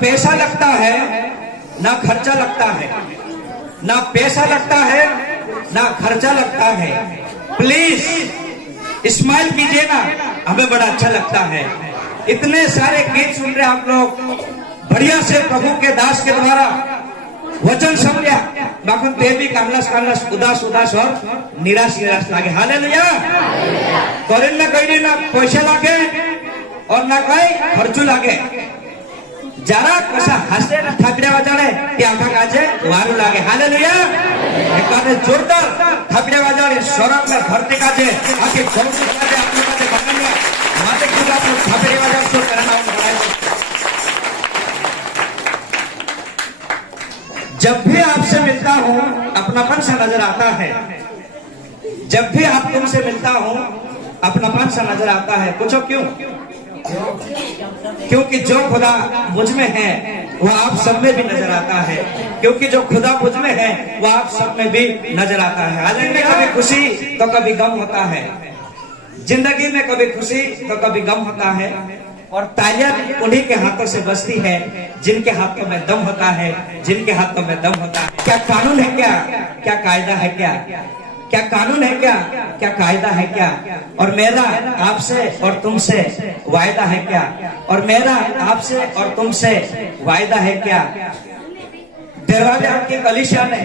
पैसा लगता है ना खर्चा लगता है, ना पैसा लगता है ना खर्चा लगता है। प्लीज स्माइल कीजिए ना, हमें बड़ा अच्छा लगता है। इतने सारे गीत सुन रहे आप लोग, बढ़िया से प्रभु के दास के द्वारा वचन समझा बाकी देवी कामलास कामलास उदास उदास और निराश निराश लागे। हालेलुया। करें ना कहीं ना पैसा लागे और ना कहीं खर्चू लागे। जरा कसा हसे ना थापड़े बजाड़े ते आखा काजे वारू लागे। हालेलुया। एक बार जोरदार थापड़े बजाड़े स्वरम में भरते काजे आके भरते काजे आपने काजे बनाने माते खुदा तो थापड़े बजाड़ तो करना होगा। जब भी आपसे मिलता हूँ अपनापन सा नजर आता है। जब भी आप तुमसे मिलता हूँ अपनापन सा नजर आता है। पूछो क्यों? क्योंकि जो खुदा मुझ में है वह आप सब में भी नजर आता है। क्योंकि जो खुदा मुझ में है वह आप सब में भी नजर आता है। हालांकि में कभी खुशी तो कभी गम होता है, जिंदगी में कभी खुशी तो कभी गम होता है। और तालियां उन्हीं के हाथों से बजती है जिनके हाथों में दम होता है, जिनके हाथों में दम होता है। क्या कानून है क्या? क्या कायदा है क्या? क्या कानून है क्या? क्या कायदा है क्या? और मेरा आपसे और तुमसे वायदा है क्या? और मेरा आपसे और तुमसे वायदा है क्या? दरवाजा आपके कलीसिया ने,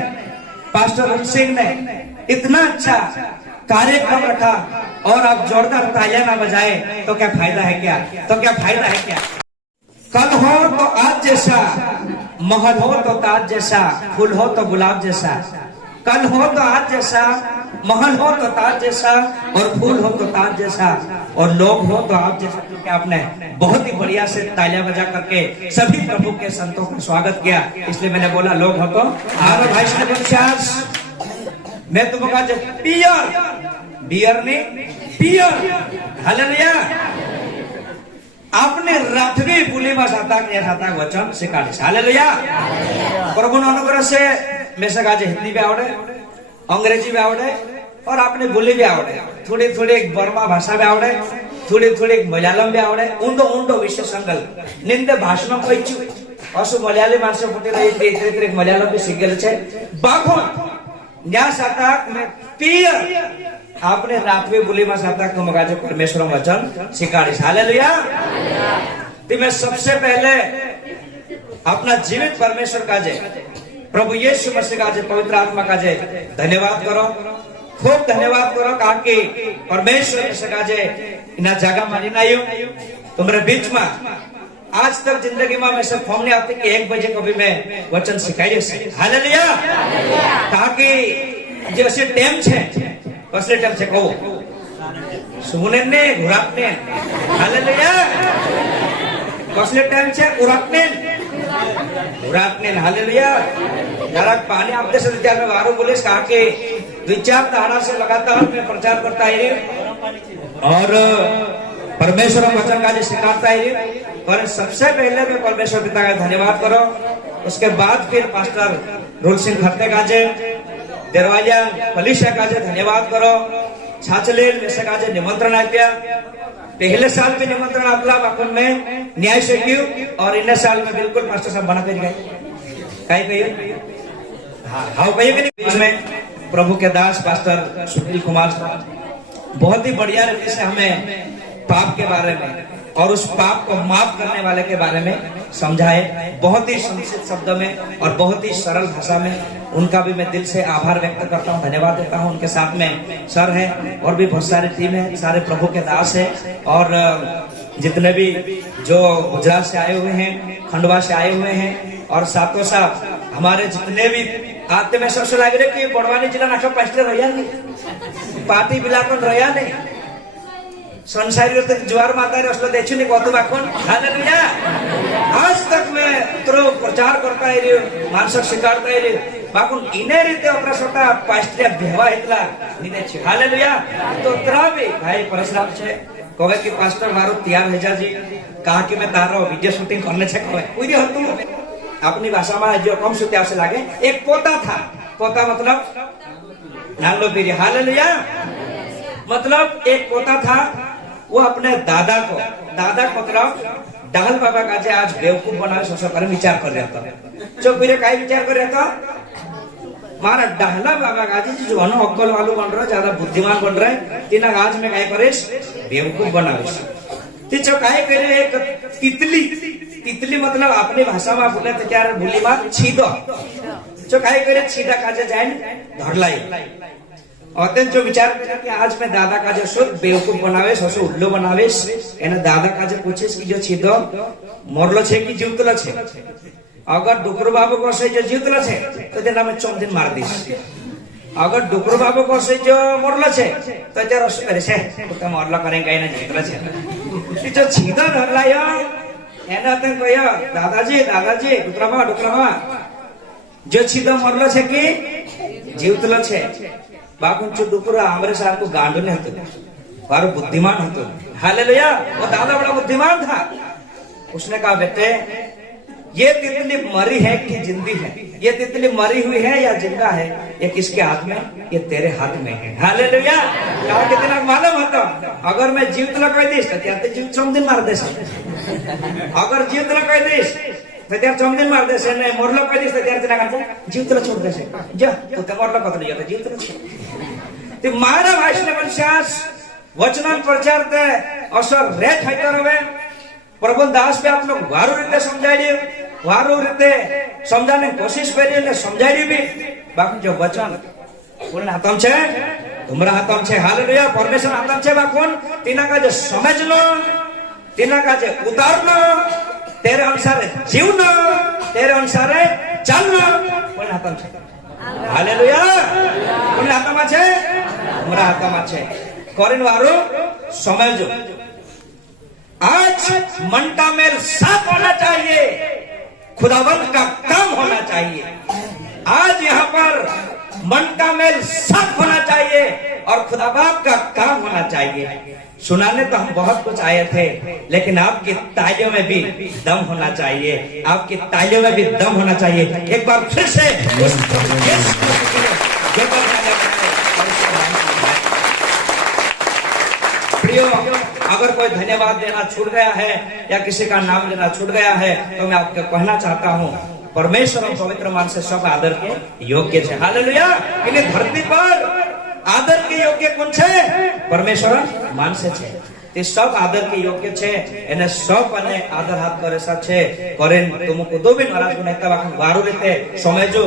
पास्टर रुल सिंह ने इतना अच्छा कार्यक्रम रखा और आप जोरदार तालियां ना बजाए तो क्या फायदा है क्या? तो क्या फायदा है क्या? कल हो तो आज जैसा, महल हो तो ताज जैसा, फूल हो तो गुलाब जैसा। कल हो तो आज जैसा, महल हो तो ताज जैसा, और फूल हो तो ताज जैसा, और लोग हो तो आप जैसा। क्योंकि आपने बहुत ही बढ़िया से तालियां बजा करके सभी प्रभु के संतों का स्वागत किया, इसलिए मैंने बोला लोग हो तो आरो भाई से विश्वास। मैं तुमको कहा पियर बियर ने पियर। हालेलुया। आपने रात्रि बोली में साता वचन शिकाड़ी। हालेलुया। प्रभु अनुग्रह से मैं से काजे हिंदी भी आवड़े, अंग्रेजी भी आवड़े और आपने बोली भी आवड़े, थोड़ी थोड़ी बर्मा भाषा भी आवड़े, थोड़ी थोड़ी मलयालम भी आवड़े। उंडो उंडो विषय संगल निंदे भाषण कहीचु असु मलयाली मानस फुटी रही मलयालम भी सीखेल छे। बाखो न्या साता में पियर आपने रात्रि बोली में साता को मगाजे परमेश्वर वचन शिकाड़ी। हालेलुया। तो मैं सबसे पहले अपना जीवित परमेश्वर का जे प्रभु यीशु मसीह का जे पवित्र आत्मा का जे धन्यवाद करो, खूब धन्यवाद करो। कहा कि परमेश्वर का जे इना जगह मानी नायु तुम्हारे बीच में आज तक जिंदगी में मैं सब फॉर्म नहीं आती कि 1 बजे कभी मैं वचन सिखाई से। हालेलुया। कहा कि जैसे टाइम छे कसले टाइम छे कहो सुने ने घुरापने। हालेलुया। कसले टाइम छे उरापने घुरापने। हालेलुया। जरा पानी आपने से त्याग में वारो बोले कहा कि 2-4 दाड़ा से लगातार मैं प्रचार करता है और परमेश्वर वचन का जो सिखाता है। और सबसे पहले मैं परमेश्वर पिता का धन्यवाद करो, उसके बाद फिर पास्टर रुल सिंह खट्टे का जे दरवाजा कलीसिया का जे धन्यवाद करो। छाछलेल में से का जे निमंत्रण आप्या, पहले साल में निमंत्रण आपला बाकुन में न्याय से क्यों और इन साल में बिल्कुल पास्टर साहब बना कर गए। कहीं कहिए हाँ कहिए कि बीच में प्रभु के दास पास्टर सुनील कुमार साहब बहुत ही बढ़िया रीति से हमें पाप के बारे में और उस पाप को माफ करने वाले के बारे में समझाए, बहुत ही संक्षिप्त शब्दों में और बहुत ही सरल भाषा में। उनका भी मैं दिल से आभार व्यक्त करता हूँ, धन्यवाद देता हूँ। उनके साथ में सर है और भी बहुत सारी टीम है, सारे प्रभु के दास है और जितने भी जो गुजरात से आए हुए हैं, खंडवा से आए हुए हैं और साथों साथ हमारे जितने भी आते में सबसे लग रहे कि बड़वानी जिला नाखा पास्टर रहा नहीं, पार्टी बिलाकर रहा नहीं, संसारी ज्वार माता रसलो देखी नहीं कौतु बाखुन। हालेलुया। आज तक मैं तो प्रचार करता है मानसिक स्वीकारता है बाखुन इने रीते अपना स्वतः पास्टर भेवा इतला निदे छे। हालेलुया। तो तरा भी भाई परशुराम छे कहे कि पास्टर मारो तैयार भेजा जी कहा कि मैं तारो वीडियो शूटिंग करने छे कहे पूरी हतु अपनी भाषा में जो कम सुत्या से लागे। एक पोता था, पोता मतलब नालो पीरी। हालेलुया। मतलब एक पोता था, वो अपने दादा को, दादा मतलब डाहल बाबा का जे आज बेवकूफ बनावे सोसो करे विचार कर रहा था चो फिर काय विचार कर रहा था मारा डाहला बाबा का जो अनु अक्कल वालों बन रहा ज्यादा बुद्धिमान बन रहा है तीना आज में काय करेस बेवकूफ बनावे ते चो काय करे एक तितली तितली मतलब अपनी भाषा में बोले तो क्या बोली मार छीदो जो काय करे छीदा काजे जाए धरलाई और जो विचार करे कि आज मैं दादा का जो शुद्ध बेवकूफ बनावे सोसो उल्लू बनावे एना दादा का जो पूछे कि जो छीदो मरलो छे कि जीवतलो छे अगर डुकरू बाबू को से जो जीवतलो छे तो तेना में चौक दिन मार दीस अगर डुकरू बाबू को से जो मरलो छे तो जरा करे से तो मरलो करें कहीं ना जीवतलो छे जो छीदा धरलायो एना तन कयो दादाजी डुकरामा जो छीदा मरलो छे कि जीवतलो छे बाकुंचु डुकरा हमरे साथ को गांडो ने हतो और बुद्धिमान हतो हालेलुया वो दादा बड़ा बुद्धिमान था उसने कहा बेटे ये तितली मरी है कि जिंदी है ये तितली मरी हुई है या जिंदा है ये किसके हाथ में ये तेरे हाथ में है हालेलुया कहा कितना मालूम होता अगर मैं जीवतलो कह दीस तो क्या जीव चौमदिन मार दे अगर जीवतलो कह दीस तो त्यार चौमदिन मार दे से नहीं मरलो कह दीस तो त्यार तना का जीवतलो छोड़ दे से जा तो मरलो कत नहीं जाता जीवतलो ते मारा भाषण वंशास वचन प्रचार ते असर रेट हाइतर हवे प्रभु दास पे आप लोग वारू रीते समझाई वारू रीते समझाने कोशिश करी ने समझाई भी बाकी जो वचन कोन हाथम छे तुमरा हाथम छे हालेलुया परमेश्वर हाथम छे बाकोन तीना का जो समझ लो तीना का जो उतारनो तेरे अनुसार जीवनो तेरे अनुसार चलनो कोन हाथम छे हालेलुया कोन हाथम छे तुमरा हाथम छे करिन वारू समझो आज मन का मेल साफ होना चाहिए खुदावंत का काम होना चाहिए आज यहाँ पर मन का मेल साफ होना चाहिए और खुदाबाप का काम होना चाहिए सुनाने तो हम बहुत कुछ आए थे लेकिन आपकी तालियों में भी दम होना चाहिए आपकी तालियों में भी दम होना चाहिए एक बार फिर से प्रियो अगर कोई धन्यवाद देना छूट गया है या किसी का नाम लेना छूट गया है तो मैं आपको कहना चाहता हूँ परमेश्वर और पवित्र मान से सब आदर के योग्य है हालेलुया इन्हें धरती पर आदर के योग्य कौन छे परमेश्वर मान से छे ते सब आदर के योग्य छे एने सब अने आदर हाथ करे सा छे करेन तुमको दो भी नाराज बनाता वाखन वारू लेते समझो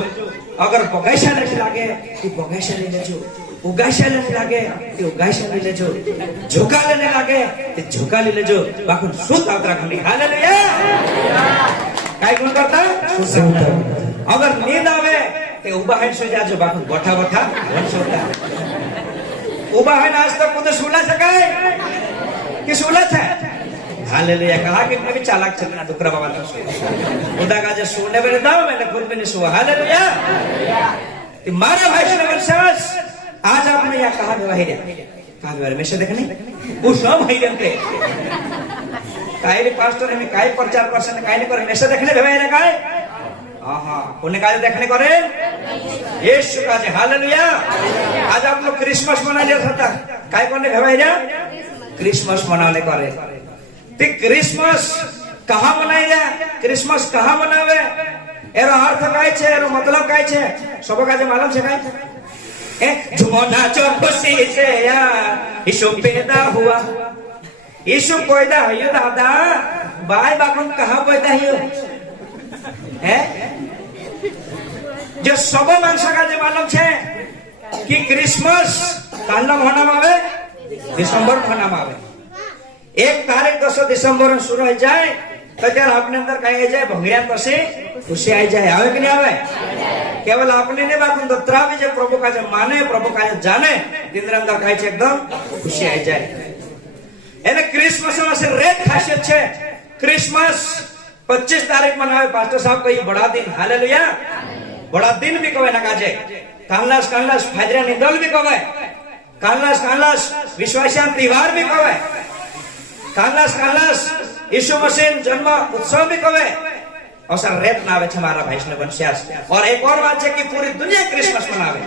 अगर बगैसा नहीं लागे कि बगैसा ले लेजो उगाशा लेने लगे कि उगाशा ले लेजो झोंका लेने लगे कि झोंका ले लेजो बाकुन शुद्ध उत्तराखंडी हालेलुया काय कोण करता अगर नींद आवे ते उबा है सो जाजो बाकुन गोठा गोठा सोता उबा है आज तक खुद सुला सकाय कि सुला छे हालेलुया कहा कि मैं भी चालाक चलना दुकरा बाबा तो उदा का जो सोने बेरे दाव मैंने खुद में नहीं सुआ हालेलुया मारा भाई से विश्वास आज आपने यहाँ कहा व्यवहार में से देखने वो सब है जानते काय रे पास्टर हमें काय प्रचार पर्सन काय नहीं करे में से देखने व्यवहार काय हां कोने काय देखने करे यीशु का जे हालेलुया आज आप लोग क्रिसमस मना लिया था काय कोने व्यवहार क्रिसमस मनाने करे ते क्रिसमस कहां मनाई जा क्रिसमस कहां मनावे एरो अर्थ काय छे एरो मतलब काय छे सब का जे मालूम छे काय झूमो नाचो खुशी से यार यीशु पैदा हुआ यीशु पैदा हुआ दादा बाय बाकुन कहाँ पैदा हुआ है जो सब मानसा का जो मालूम छे कि क्रिसमस कालम होना मावे दिसंबर होना मावे 1 तारीख 10 दिसंबर शुरू हो जाए तो त्यार अपने अंदर कहीं जाए भंगिया तो से खुशी आई जाए आवे कि नहीं आवे केवल अपने ने बाकुन दत्रा भी जो प्रभु का जो माने प्रभु का जो जाने दिन अंदर कहीं एकदम खुशी आई जाए एने क्रिसमस में से रेट खासियत छे क्रिसमस 25 तारीख मनावे पास्टर साहब को ये बड़ा दिन हालेलुया बड़ा दिन भी कहे ना काजे कालनास कालनास फाजरा निदल भी कहे कालनास कालनास विश्वासियां त्योहार भी कहे कालनास कालनास यीशु मसीह जन्म उत्सव भी कहे और सर रेत ना आवे हमारा भाई ने वंश्यास और एक और बात है कि पूरी दुनिया क्रिसमस मनावे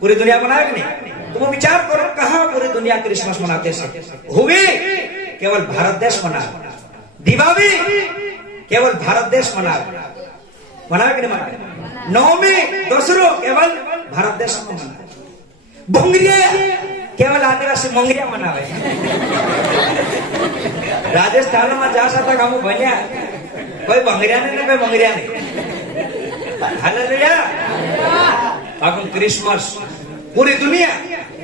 पूरी दुनिया मनावे कि नहीं तुम विचार करो कहां पूरी दुनिया क्रिसमस मनाते से हुए केवल भारत देश मना दिवाली केवल भारत देश मनावे मनावे कि नहीं मनावे। नवमी दसरो केवल भारत देश में मनावे। भोंगरिया केवल आदिवासी मोंगरिया मनावे। राजस्थान में जा सकता काम बनिया कोई भंगरिया नहीं कोई मोंगरिया नहीं। हालेलुया। अपन क्रिसमस पूरी दुनिया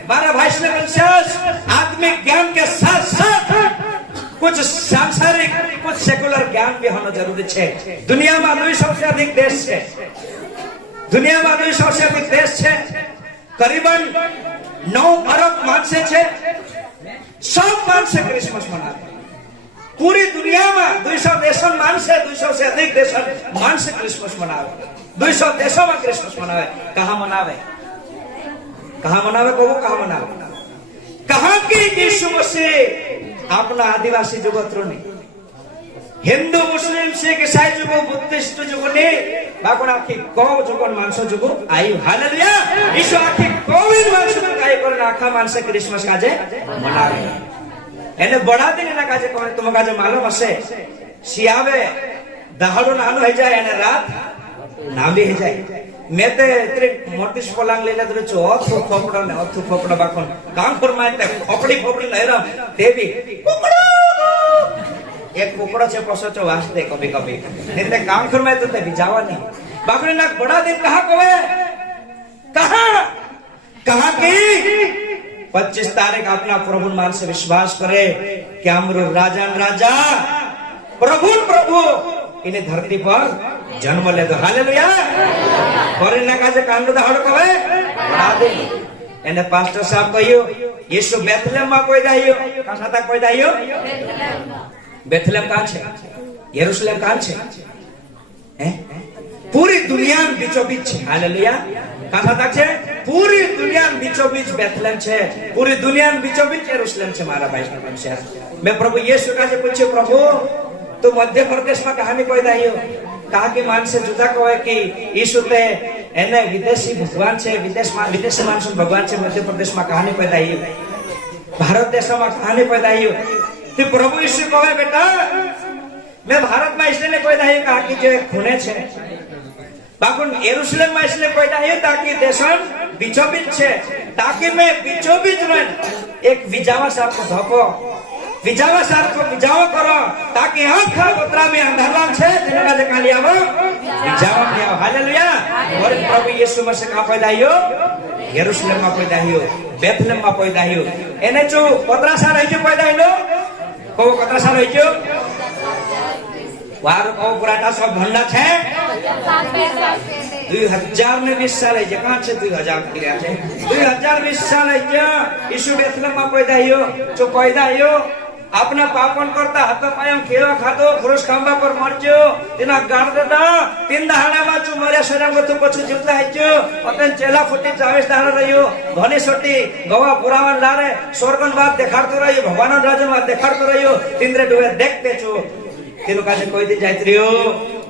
मारा वैष्णव विश्वास आत्मिक ज्ञान के साथ साथ कुछ सांसारिक कुछ सेकुलर ज्ञान भी होना जरूरी है। दुनिया में 200 से अधिक देश है। दुनिया में 200 से अधिक देश है। करीबन 9 अरब मानसे है। सब मानसे क्रिसमस मनाते। पूरी दुनिया में 200 देशों मानसे 200 से अधिक देशों मानसे क्रिसमस मनावे। 200 देशों में क्रिसमस मनावे। कहाँ मनावे? कहाँ मनावे? कहाँ मनावे? कहाँ की यीशु मसीह अपना आदिवासी जुगोत्रो ने हिंदू मुस्लिम सिख ईसाई जुगो बुद्धिस्ट जुगो ने बाकोन आखी कौ जुगोन मानसो जुगो आयु। हालेलुया। यीशु आखी कोविड मानसो काय करन आखा मानसे क्रिसमस काजे मनावे। एने बड़ा दिन ना काजे कोन तुम काजे मालूम हसे सियावे दहाड़ो नानो हो जाए एने रात नामी हो जाए। मैं ते इतने मोटिस पलांग लेने तो जो अथु फोपड़ा बाकोन काम फरमाते फोपड़ी ले रहा देवी कुकड़ो एक कुकड़ो से पसोचो वास्ते कभी कभी नहीं ते काम फरमाते तो ते जावा नहीं बाकोन ना बड़ा दिन कहाँ कोवे कहाँ की 25 तारीख अपना प्रभु मान से विश्वास करे कि हमरो राजा प्रभु इन्हें धरती पर जन्म ले दो। हालेलुया। और इन्हें काजे कांडो दहाड़ो कवे बड़ा दिन एने पास्टर साहब कहियो यीशु बेथलेहम में कोई दाइयो कहाँ तक कोई दाइयो बेथलेहम कहाँ छे यरूशलेम कहाँ छे पूरी दुनिया में बीचों बीच। हालेलुया। कहाँ तक छे पूरी दुनिया में बीचों बीच बेथलेहम छे। पूरी दुनिया में बीचों बीच यरूशलेम छे। मारा भाई मैं प्रभु यीशु का से पूछे प्रभु तो मध्य प्रदेश में कहानी कोई दाइयो कहा कि मान से जुदा कहे कि यीशु ते एने विदेशी भगवान छे विदेशी मानसुन भगवान छे मध्य प्रदेश में कहानी पैदा हियो भारत देश में कहानी पैदा हियो तो प्रभु यीशु कहे बेटा मैं भारत में इसलिए पैदा हियो कहा कि जो खूने छे बाकुन यरूशलेम में इसलिए पैदा हियो ताकि देशन बीचों बीच छे ताकि मैं बीचों बीच में एक विजावा साहब को धोको विजावा साहब को विजावा करो ताकि आँखा गोत्रा में अंधरवान छे जिनका जे काली आवो विजावा में आओ। हालेलुया। और प्रभु यीशु मसीह कहाँ पैदा हियो यरूशलेम में पैदा हियो बेथलेहम में पैदा हियो एने जो 15 साल है जो पैदा हियो को 15 साल है जो वार को पुराटा सब भंडा छे 2020 साल है जे कहाँ छे 2000 की रहा छे 2020 साल है जो यीशु बेथलेहम में पैदा हियो जो पैदा हियो अपना पापन करता हाथ पायम खेवा खातो पुरुष खंबा पर मरजो तिना गाड़ देता 3 दहाड़ा में चु मरे शरम को तू पछु जितला हेजो अतन चेला फुटी 24 दहाड़ा रहियो धनी सोटी गवा पुरावन लारे स्वर्गन बात देखाड़तो रहियो भगवान राजन बात देखाड़तो रहियो तिंद्रे डुवे देखते छु तेनु काजे कोई दिन जाइत रहियो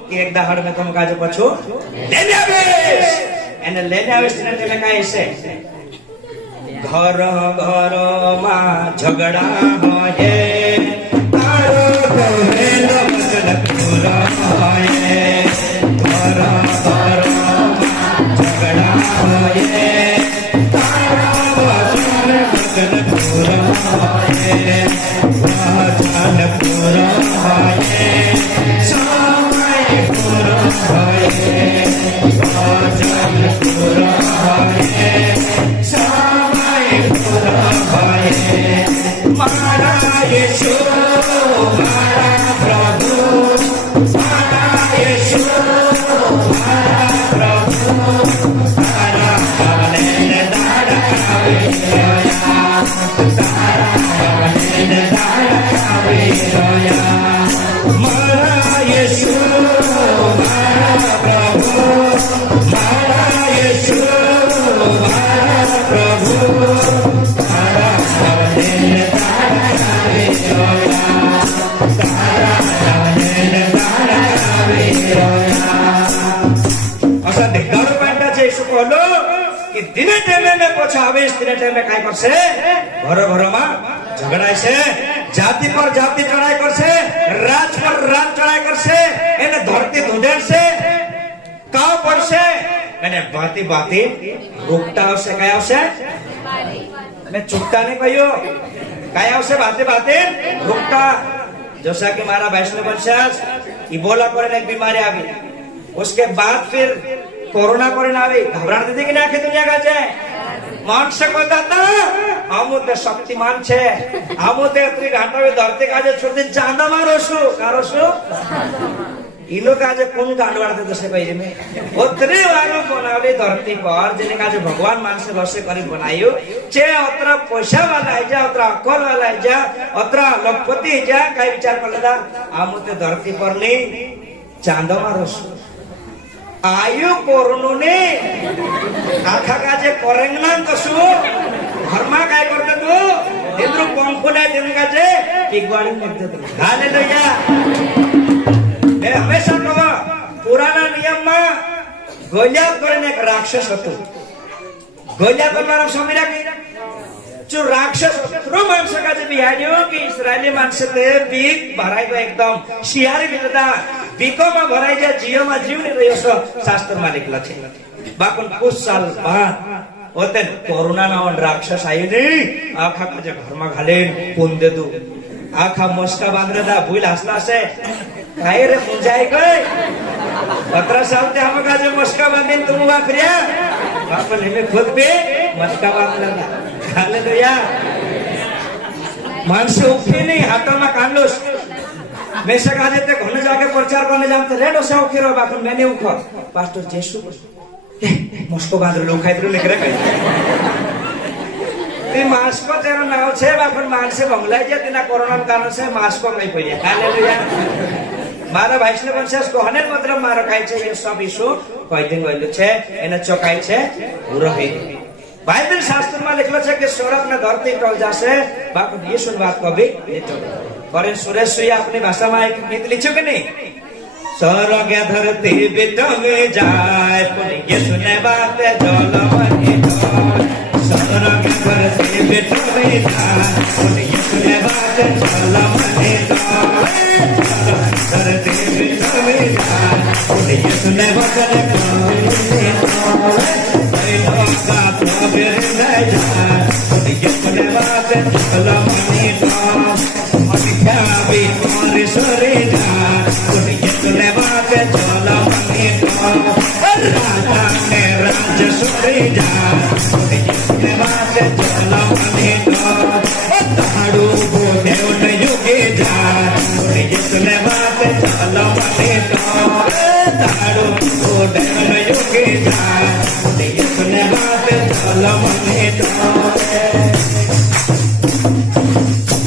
कि एक दहाड़ में तुम काजे पछु लेने आवेश एने लेने आवेश तिने तेने काई से घर घर मा झगड़ा होए तारो कहे लगन पूरा होए घर घर झगड़ा होए तारो लगन पूरा होए राजन पूरा होए समय पूरा होए राजन पूरा होए मारा यीशु मारा प्रभु मारा यीशु मारा प्रभु मारा कवने दाड़ा रोया तारा कवने दाड़ा रोया मारा यीशु मारा प्रभु मारा यीशु मारा प्रभु कि दिने टाइम में पछा आवेश दिने टाइम में काय करसे घर घर में झगड़ा से जाति पर जाति चढ़ाई करছে, राज पर राज चढ़ाई करছে, એને ધરતી ધુંધેડશે, કાવ પડશે, અને બાતી બાતી રૂપટા આવશે, કયા આવશે? મેં ચૂકતા નહીં કહ્યું, કયા આવશે? બાતે બાતે રૂપટા. जैसा कि हमारा वैष्णव वंशज इबोला कोरोना एक बीमारी आ गई, उसके बाद फिर कोरोना कोरोना आ गई, घबराहट थी कि नहीं आखिर दुनिया का છે? मानसिक होता था आमुते शक्तिमान છે, आमुते इतनी घाटावे धरती का जो छोड़ चांदा मारो शू कारो शू इनो का जो कौन गांडवाड़ थे दसे पहले में उतने वालों बनावली धरती पर जिन्हें का जो भगवान मान से बसे करी बनायो चे उतरा पैसा वाला है जा, उतरा अकल वाला है जा, उतरा लखपति है जा, कई विचार कर लेता आमुते धरती पर नहीं चांदा मारो शू आयु कोरोना ने आखा का जे कोरेंगना कसु घरमा काय करते तू इंद्र पंखुला दिन का जे पिगवाड़ी करते तू हालेलुया. मैं हमेशा कहो पुराना नियम में गोलिया करने एक राक्षस હતો, गोलिया करवाना समीरा की जो राक्षस रो माणसं का जे बिहाड्यो की इस्रायली माणसं ते बीक भराय एकदम शियारी बिलदा बीकोमा भराय जा जीवमा जीव ने રહ્યો છો શાસ્ત્રમાં લખેલા છે. બાપન कुछ साल बाद होते कोरोना नावन राक्षस आयो ने आखा का जे घरमा घाले कोण दे दू आखा मस्का बांधले दा भूल हसला से काय रे मुंजाई गई 17 साल ते हम का जे मस्का बांधीन तुम वापरिया बापन हमें खुद पे मस्का बांधला दा. हालेलुया. माणसे उठी नहीं हाथों में कांडोस मैं सका देते घने जाके प्रचार करने जाते रेडो से उठी रो बापन मैंने उखो पास्टर जेसु मस्को बांध लोग खाई तो निकले कहीं ते मास्को तेरा नाव छे बापन मानसे बंगला जे तिना कोरोना कारण से मास्को नहीं पड़िया. हालेलुया. मारा वैष्णव वंशज कोहने मतलब मारा खाई छे ये सब इशू कोई दिन वाले छे एने चौकाई छे रोहित बाइबल शास्त्र में लिखलो छे कि स्वर्ग ने धरती टल जासे बापन ये सुन बात को भी पर सुरेश सुया अपनी भाषा में एक गीत लिखो कि नहीं स्वर्ग धरती बिटमे जाए ये सुने बात जल मनी स्वर्ग धरती बिटमे जाए ये सुने बात जल मनी धरती बिटमे जाए ये सुने बात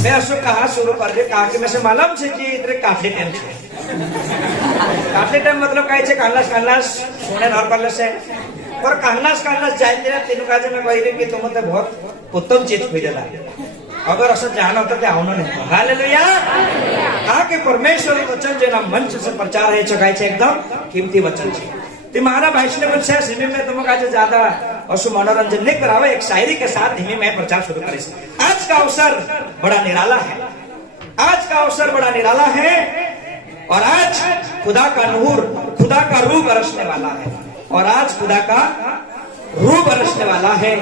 मैं उसको कहा शुरू कर दे कहा कि मैं से मालूम छे कि इतने काफी टाइम छे काफी टाइम मतलब कहे छे कानलास कानलास सोने नर करले से पर कानलास कानलास जाय तेरा तीन काजे में कहि कि तुम तो बहुत उत्तम चीज खोजेला अगर असं जान होता ते आवनो नहीं. हालेलुया. कहा कि परमेश्वर वचन जेना मंच से प्रचार है चकाय छे एकदम कीमती वचन छे ते मारा वैष्णव वंशज हिमे में तुम काजे ज्यादा असु मनोरंजन नहीं करावे एक शायरी के साथ हिमे में प्रचार शुरू करे. आज का अवसर बड़ा निराला है, आज का अवसर बड़ा निराला है और आज खुदा का नूर खुदा का रूह बरसने वाला है और आज खुदा का रूह बरसने वाला है.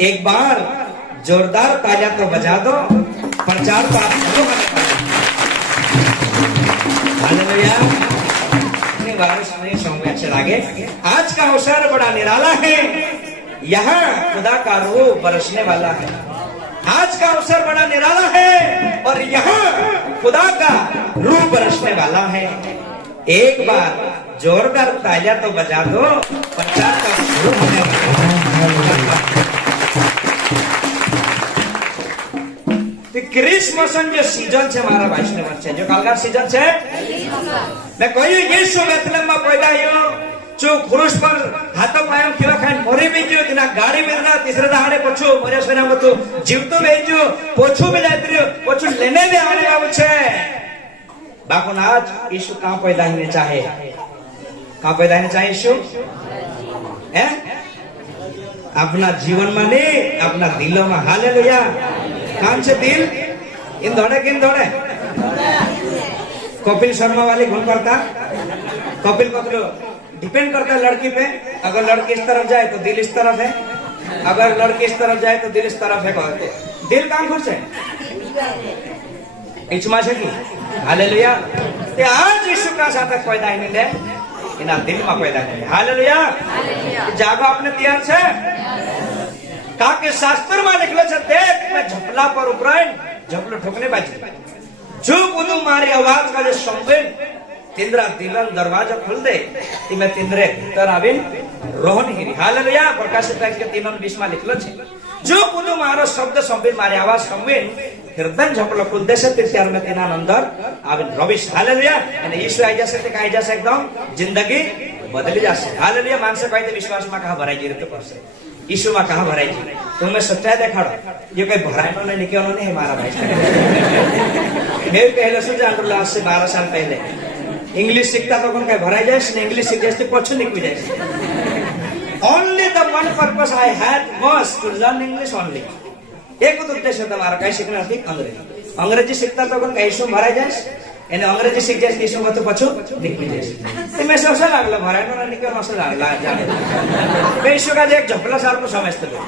एक बार जोरदार तालियां तो बजा दो प्रचार को आप शुरू करने वाले. हालेलुया. अपने बारे में सॉन्ग अच्छे लगे. आज का अवसर बड़ा निराला है, यहाँ खुदा का रूह बरसने वाला है. आज का अवसर बड़ा निराला है और यहाँ खुदा का रूह बरसने वाला है. एक बार जोरदार तालियां तो बजा दो प्रचार का शुरू होने वाला है. क्रिसमस जो सीजन है हमारा वैष्णव है जो कालगार सीजन है मैं कोई यीशु बेथलेहम में पैदा हुआ जो क्रूस पर हाथों पायों किवा खान मरे भी जो तिना गाड़ी में ना तीसरे दहाड़े पछू मरे सोना मतो जीवतो भेजो पोछू में जात्रियो पोछू लेने भी आने वाला छे. बाको आज यीशु कहां पैदा होने चाहे, कहां पैदा होने चाहे यीशु हैं अपना जीवन में नहीं अपना दिलों में. हालेलुया. कौन से दिल इन दौड़े किन दौड़े कपिल शर्मा वाली घूम करता कपिल को डिपेंड करता है लड़की पे। अगर लड़की इस तरफ जाए तो दिल इस तरफ है, अगर लड़की इस तरफ जाए तो दिल इस तरफ है। कहते दिल काम खुश है इचमा से की हालेलुया। ते आज यीशु का साथ पैदा ही नहीं ले इना दिल में पैदा नहीं हालेलुया। जागो आपने तैयार छे का के शास्त्र में लिखलो छे देख मैं झपला पर उपराइन झपलो ठोकने बाजी जो कुदू मारी आवाज का जो संवेद तिंद्रा दिलन दरवाजा खुल दे ती मैं तिंद्रे भीतर आविन रोहन हिरी हालेलुया। प्रकाशित के 3:20 में लिखलो छे जो कुदू मारो शब्द संवेद मारी आवाज संवेद हृदय झपलो खुल दे से त्यार में तेना अंदर आविन रविश हालेलुया। यानी यीशु आई जैसे ते काई जैसे एकदम जिंदगी बदली जासे हालेलुया। मानसे कहते विश्वास में कहा भराई जी तो परसे यीशु में कहा भराई जी तुम्हें सच्चाई देखाड़ो ये कोई भराइनो नहीं निकलो नहीं हमारा भाई। मैं पहले से जान लो आज से 12 साल पहले इंग्लिश सीखता तो कौन कहीं भराई जाए इंग्लिश सीख जाए पछू निकल जाए। Only the one purpose I had was to learn English only. एक उद्देश्य था हमारा कहीं सीखना थी अंग्रेजी। अंग्रेजी सीखता तो कौन कहीं भराई जाए यानी अंग्रेजी सीख जाए यीशु को तो पछू निकल जाए। मैं सबसे लागला भराई ना निकल नसे लागला जाने मैं यीशु का एक झपला सार को समझते थे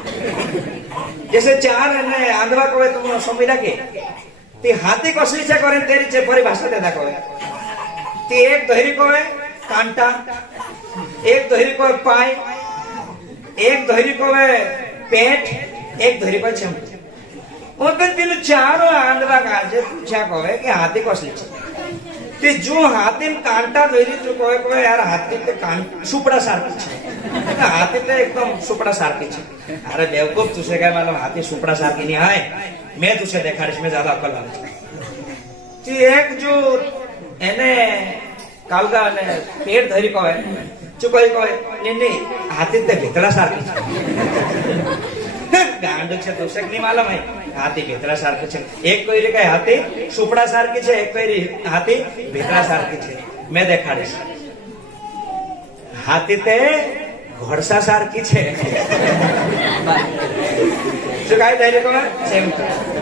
जैसे चार ने आंधवा को तुम समझा के ती हाथी कसली से करे तेरी चे परिभाषा देता कोई ती एक दोहरी को है कांटा, एक दोहरी को है पाय, एक दोहरी को है पेट, एक दोहरी को है चमड़ी। उनके तीन चारों आंधवा काजे पूछा को है कि हाथी कसली से ते जो हाथी कांटा दोहरी तो को यार हाथी ते कान सुपड़ा सारखी छे हाथी ते एकदम सुपड़ा सारखी छे। अरे बेवकूफ तुझे क्या मालूम हाथी सुपड़ा सारखी नहीं है मैं तुझे देखा इसमें ज्यादा अकल वाली एक जो एने कालगा ने पेट धरी को है जो कोई नहीं हाथी ते भीतरा सारखी गांडू छे तुझे नहीं मालूम है हाथी भीतरा सारखी छे। एक कोई रे हाथी सुपड़ा सारखी छे एक कोई हाथी भीतरा सारखी छे। मैं देखा हाथी ते घोड़सा सारखी छे जो काय धैर्य को है सेम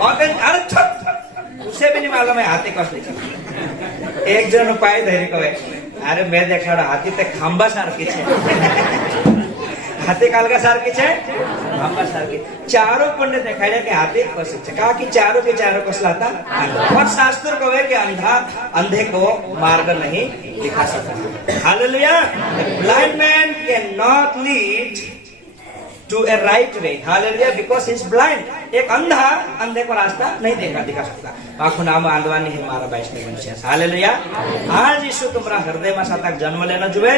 और अरे उसे भी नहीं मालूम है हाथी कसली छे। एक जन पाए धैर्य को है अरे मैं देखा हाथी ते खंबा सारखी छे हाथी कालगा सारखी छे खंबा सारखी। चारों पुण्य देखाड़े के हाथी कसली छे कहा कि चारों के चारों कसलाता और शास्त्र को है कि अंधा अंधे को मार्ग नहीं दिखा सकता hallelujah. Blind man can not lead to a right way hallelujah because he is blind। एक अंधा अंधे को रास्ता नहीं दिखा सकता। आखो नाम आंधवानी है हमारा वैष्णव मनुष्य हालेलुया। आज यीशु तुम्हारा हृदय में सातक जन्म लेना जुए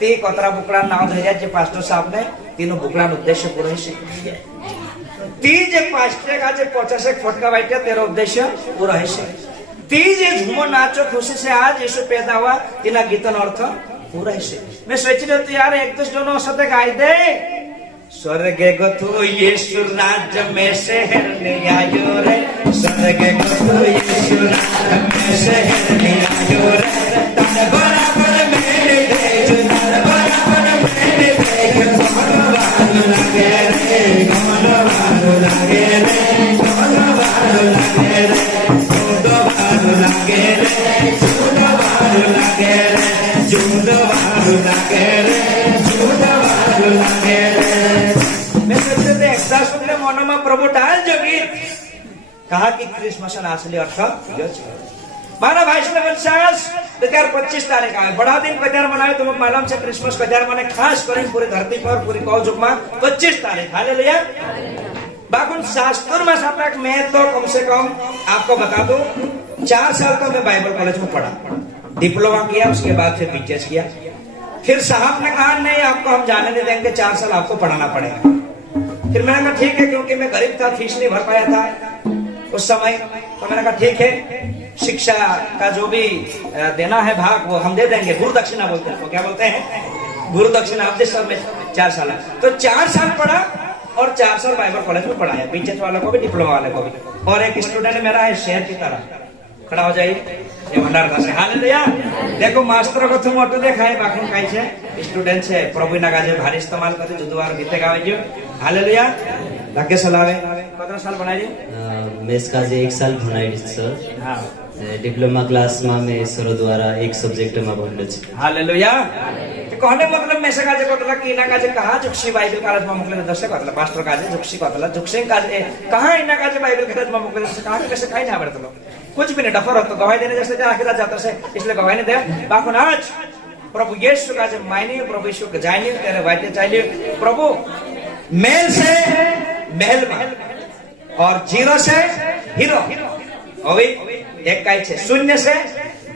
ती कतरा बुकड़ा नाव धैर्य जे पास्टर साहब ने तीनों बुकड़ा उद्देश्य पूरा ही ती जे पास्टर का जे 50 फटका बैठे तेरा उद्देश्य पूरा है ती जे झूमो नाचो खुशी से आज यीशु पैदा हुआ तीना गीतन अर्थ पूरा है। मैं सोच रही हूँ यार एक दूसरे दोनों साथ गाई दे स्वर्गे गो यीशु राज्य में शहर ने आयो रे स्वर्गे गो यीशु राज्य में शहर ने आयो रे तन बराबर मेरे देख तन बराबर मेरे देख गमन लगे रे गमन लगे रे गमन लगे रे जुदो लगे रे जुदो लगे रे जुदो लगे रे जुदो लगे रे। मन में प्रभु डाल जो गीत कहा कि क्रिसमस असली अर्थ मारा भाई से 2025 तारीख है बड़ा दिन कदार मनाए तुम मालूम से क्रिसमस कदार मने खास करें पूरी धरती पर पूरी कौजुग में 25 तारीख हालेलुया। बाकुन शास्त्र में सातक मैं तो कम से कम आपको बता दूं 4 साल तो मैं बाइबल कॉलेज में पढ़ा डिप्लोमा किया उसके बाद फिर बीचेस किया फिर साहब ने कहा नहीं आपको हम जाने नहीं देंगे 4 साल आपको पढ़ाना पड़ेगा। फिर मैंने कहा ठीक है क्योंकि मैं गरीब था फीस नहीं भर पाया था उस समय तो मैंने कहा ठीक है शिक्षा का जो भी देना है भाग वो हम दे देंगे गुरु दक्षिणा बोलते हैं क्या बोलते हैं गुरु दक्षिणा अब जिस में 4 साल तो 4 साल पढ़ा और 4 साल बाइबल कॉलेज में पढ़ाया बीचेस वालों को भी डिप्लोमा वाले को भी। और एक स्टूडेंट मेरा है शेर की तरह खड़ा हो जाइए ये भंडार दास हालेलुया। देखो मास्टर को तुम ऑटो देखाए बाकी काई छे स्टूडेंट छे प्रभु ना गाजे भारी इस्तेमाल करते जुदवार गीते गावे जो हालेलुया धक्के सलावे कतना साल बनाई मेस का जे 1 साल भनाइ सर हाँ डिप्लोमा क्लास में मैं सर द्वारा एक सब्जेक्ट में भण्ड छ हालेलुया कहने मतलब मेसे काजे कतला कि इना काजे कहाँ जुक्सी बाइबल कॉलेज में मुकले दसे कतला पास्टर काजे जुक्सी कतला जुक्सी काजे कहाँ इना काजे बाइबल कॉलेज में मुकले दसे कहाँ कैसे काई ना बरतलो कुछ भी नहीं डफर होता गवाही देने जैसे आखिर जाता से इसलिए गवाही नहीं दे बाकुन आज प्रभु यीशु का जो मायने प्रभु यीशु के जायने तेरे वाइटे चाहिए प्रभु मेल से महल में और जीरो से हीरो अभी एक काई छे शून्य से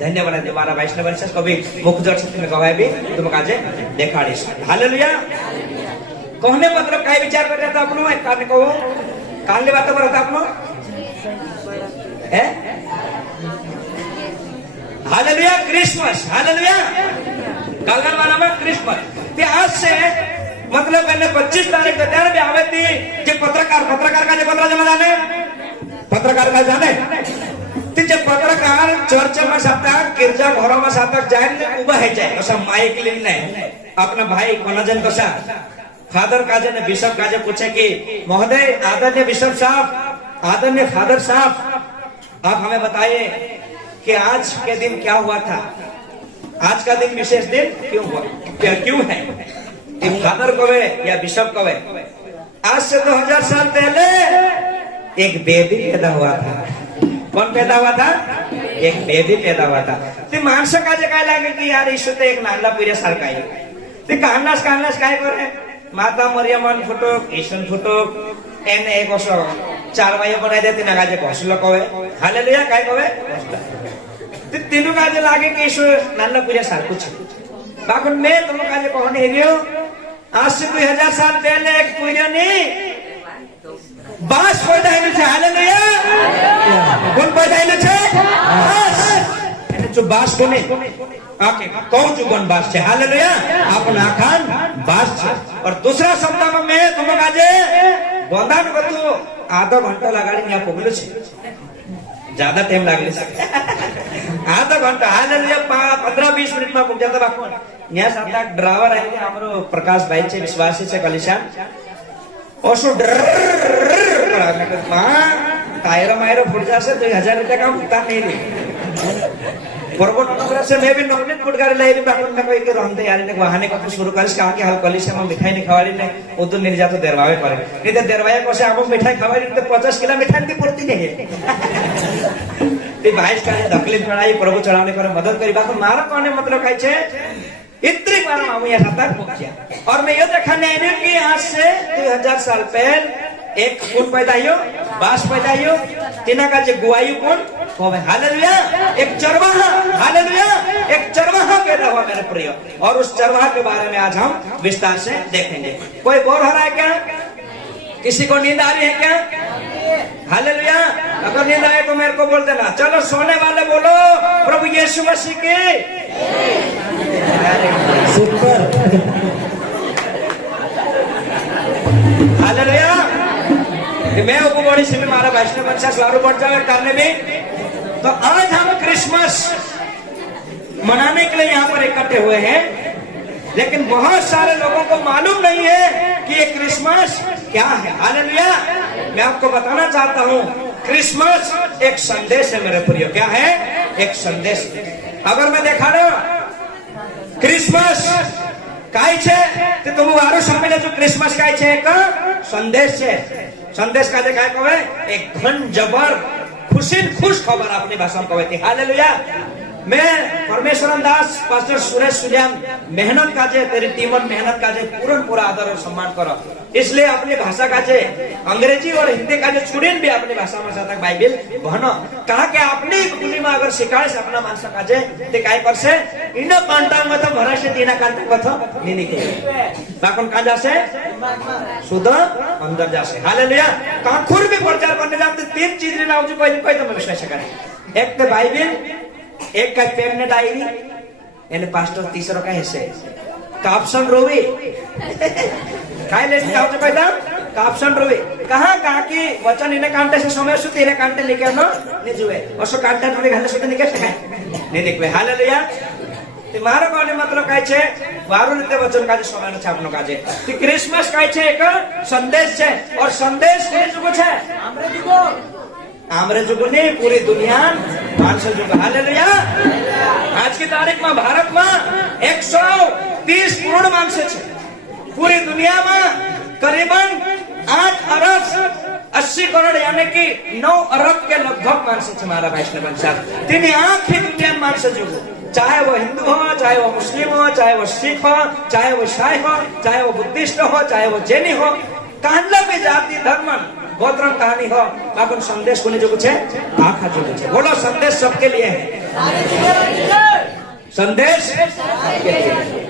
धन्यवाद तुम्हारा वैष्णव वर्ष कभी मुख दर्शन में गवाही भी तुम काजे देखाड़ी हालेलुया कहने मतलब काई विचार कर रहा था अपनो एक कान को कान ले बात कर रहा था अपनो है हालेलुया क्रिसमस हालेलुया कलगन वाला में क्रिसमस ते आज से मतलब मैंने 25 तारीख को त्यार भी आवे थी जे पत्रकार का जे पत्र जमा जाने पत्रकार का जाने ते जे पत्रकार चर्च में साता गिरजा घर में साता जाए उबा है जाए ऐसा माइक लिन नहीं अपना भाई कोनजन कसा फादर काजे ने बिशप काजे पूछे कि महोदय आदरणीय बिशप साहब आदरणीय फादर साहब आप हमें बताइए कि आज के दिन क्या हुआ था आज का दिन विशेष दिन क्यों हुआ क्यों है फादर कवे या बिशप कवे आज से 2000 साल पहले एक बेबी पैदा हुआ था कौन पैदा हुआ था एक बेबी पैदा हुआ था ते माणसं काजे काय लागे की यार ईशु ते एक नानला पुऱ्या सारखा आहे ते कान्नास काय करे माता मरियमन फोटो ईशुन फोटो एन एक असो 4 भाई बनाई देते ना काजे घोसलो कवे हालेलुया काय कवे ते तीनों काजे लागे की ईशु नानला पुऱ्या सारखो छे बाकुन मैं तुम काजे कहने हेरियो आज से 2000 साल पहले एक पुऱ्या नहीं बास पैदा हैन छे हालेलुया कोन पैदा हैन छे बास एने जो बास कोने आके कौन जो कोन बास छे हालेलुया अपन आखान बास छे और दूसरा शब्द में मैं तुम काजे गोदान कतो आधा घंटा लगाड़ी यहाँ पगलो छे ज्यादा टाइम लागले आधा घंटा हालेलुया 15-20 मिनिट में पहुंच जाता बाकुन यहाँ साथ ड्राइवर आहे के हमरो प्रकाश भाई छे विश्वासी छे कलिशान ओसो टायर मायर फुट जासे 2000 रुपया का भुगतान नहीं रे बरोबर नगर से मैं भी नॉमिनेट फुट गाड़ी लाई बाकुन में कोई के रहते यार ने वाहने का शुरू करिस का के हाल कलिशा में मिठाई नहीं खवाड़ी ने ओ तो निर्जा तो देरवावे करे नहीं तो देरवाया को से आप मिठाई खवाड़ी तो 50 किलो मिठाई की पूर्ति नहीं है ते भाई का धकली चढ़ाई प्रभु चढ़ाने करे मदद करी बाकुन मारा कोने मतलब काई छे इतनी बार हम यहाँ तक पहुंचा और मैं ये देखने आया कि आज से 2000 साल पहले एक कौन पैदा हो बास पैदा हो तिना का जो गुआयु कौन होवे हालेलुया एक चरवाहा हालेलुया एक चरवाहा पैदा हुआ मेरे प्रिय और उस चरवाहा के बारे में आज हम विस्तार से देखेंगे कोई बोर हो रहा है क्या किसी को नींद आ रही है क्या हालेलुया अगर नींद आए तो मेरे को बोल देना चलो सोने वाले बोलो प्रभु यीशु मसीह के सुपर हालेलुया मैं आपको बड़ी सी हमारा वैष्णव वंशज लारू बढ़ जाए करने में तो आज हम क्रिसमस मनाने के लिए यहाँ पर इकट्ठे हुए हैं लेकिन बहुत सारे लोगों को मालूम नहीं है कि ये क्रिसमस क्या है हालेलुया मैं आपको बताना चाहता हूँ क्रिसमस एक संदेश है मेरे प्रिय क्या है एक संदेश अगर मैं देखा ना क्रिसमस काय छे ते तुम वारो सामने जो क्रिसमस काय छे एक संदेश छे संदेश का काय कहे एक घन जबर खुश खबर अपनी भाषा में कहते हालेलुया मैं परमेश्वरन दास पास्टर सुरेश सुजान मेहनत काजे तेरी टीम मेहनत काजे पूरा आदर और सम्मान करो इसलिए अपनी भाषा काजे अंग्रेजी और हिंदी काजे छुड़ीन भी अपनी भाषा में साथ बाइबिल बहनो कहा के अपनी कुली में अगर सिखाए से अपना मानसा काजे ते काय कर से इन कांटा में तो भरा से तीना कांटा कथो नहीं निकले बाकन का जासे शुद्ध अंदर जासे हालेलुया काखुर भी प्रचार करने जाते 3 चीज लेना हो जो कोई तो विश्वास करे एक तो बाइबिल एक का पेन ने डायरी एने पास्टर तीसरा का हिस्से काप्सन रोवे काय ले जाओ तो पैदा काप्सन रोवे कहां की वचन इने कांटे से समय सुते इने कांटे लेके आनो ने जुए और सो कांटे थोड़े घाले सुते निके से नहीं निकले हालेलुया મારો કોને મતલબ કાય છે વારું રીતે વચન કાજે સોનાનો છે આપણો કાજે કે ક્રિસમસ કાય છે એક સંદેશ છે और संदेश कोने जुगो છે आमरे जुगो ने पूरी दुनिया मानस जुगो हालेलुया आज की तारीख में भारत में 130 करोड़ मानस है पूरी दुनिया में करीबन 8 अरब 80 करोड़ यानी कि 9 अरब के लगभग मानस है मारा भाई ने बंसा तेनी आखी दुनिया में मानस जुगो चाहे वो हिंदू हो चाहे वो मुस्लिम हो चाहे वो सिख हो चाहे वो ईसाई हो चाहे वो बुद्धिस्ट हो चाहे वो जैनी हो कांडला भी जाति धर्म गोत्र कहानी हो बाकी संदेश कोने जो कुछ है आखा जो कुछ है बोलो संदेश सबके लिए है संदेश सबके लिए